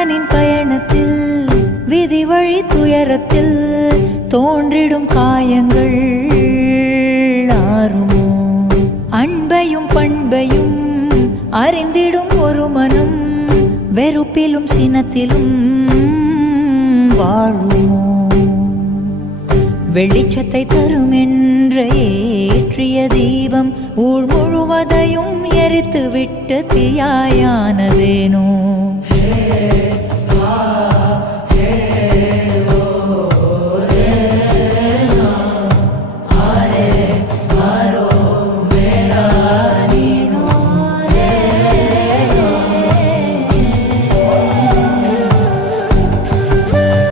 மனிதனின் பயணத்தில் விதி வழி துயரத்தில் தோன்றிடும் காயங்கள் ஆறுமோ? அன்பையும் பண்பையும் அறிந்திடும் ஒரு மனம் வெறுப்பிலும் சினத்திலும் வாழுமோ? வெளிச்சத்தை தரும் என்ற ஏற்றிய தீபம் ஊர் முழுவதையும் எரித்து விட்டு தீயாயானதேனோ?